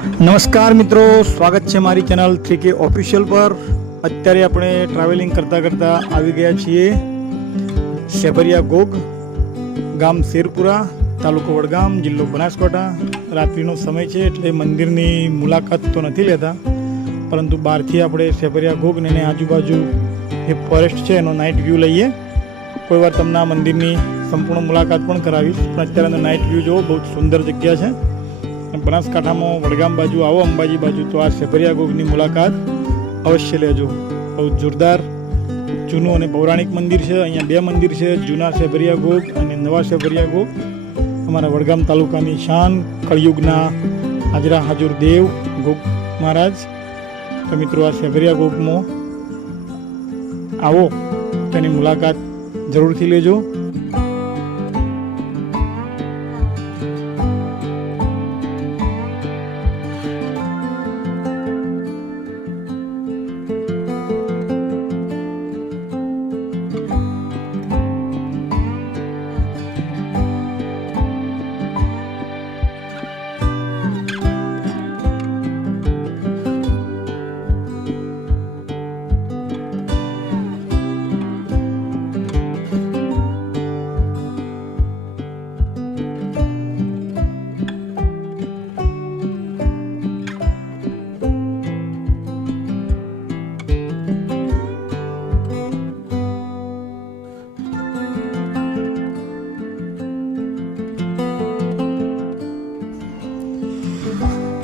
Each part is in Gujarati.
નમસ્કાર મિત્રો, સ્વાગત છે મારી ચેનલ 3K ઓફિશિયલ પર। અત્યારે આપણે ટ્રાવેલિંગ કરતાં કરતાં આવી ગયા છીએ શેભરિયા ગોગ, ગામ શેરપુરા, તાલુકો વડગામ, જિલ્લો બનાસકાંઠા। રાત્રિનો સમય છે એટલે મંદિરની મુલાકાત તો નથી લેતા, પરંતુ બહારથી આપણે શેભરિયા ગોગ ને આજુબાજુ જે ફોરેસ્ટ છે એનો નાઇટ વ્યૂ લઈએ। કોઈ વાર તમને આ મંદિરની સંપૂર્ણ મુલાકાત પણ કરાવીશ, પણ અત્યારે નાઇટ વ્યૂ જોવો, બહુ સુંદર જગ્યા છે। બનાસકાંઠામાં વડગામ બાજુ આવો, અંબાજી બાજુ, તો આ શેભરિયા ગોગની મુલાકાત અવશ્ય લેજો। બહુ જોરદાર જૂનું અને પૌરાણિક મંદિર છે। અહીંયા બે મંદિર છે, જૂના શેભરિયા ગોગ અને નવા શેભરિયા ગોગ। અમારા વડગામ તાલુકાની શાન, કળિયુગના હાજરા હાજુર દેવ ગોગ મહારાજ। તો મિત્રો, આ શેભરિયા ગોગમાં આવો તેની મુલાકાત જરૂરથી લેજો।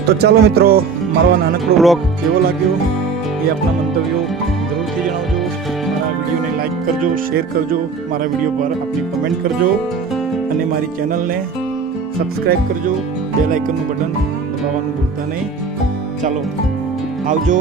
તો ચાલો મિત્રો, મારો આ નાનકડો બ્લોગ કેવો લાગ્યો એ આપના મંતવ્યો જરૂરથી જણાવજો। મારા વિડીયોને લાઈક કરજો, શેર કરજો, મારા વિડીયો પર આપની કમેન્ટ કરજો અને મારી ચેનલને સબસ્ક્રાઈબ કરજો। બેલ આઇકનનું બટન દબાવવાનું ભૂલતા નહીં। ચાલો, આવજો।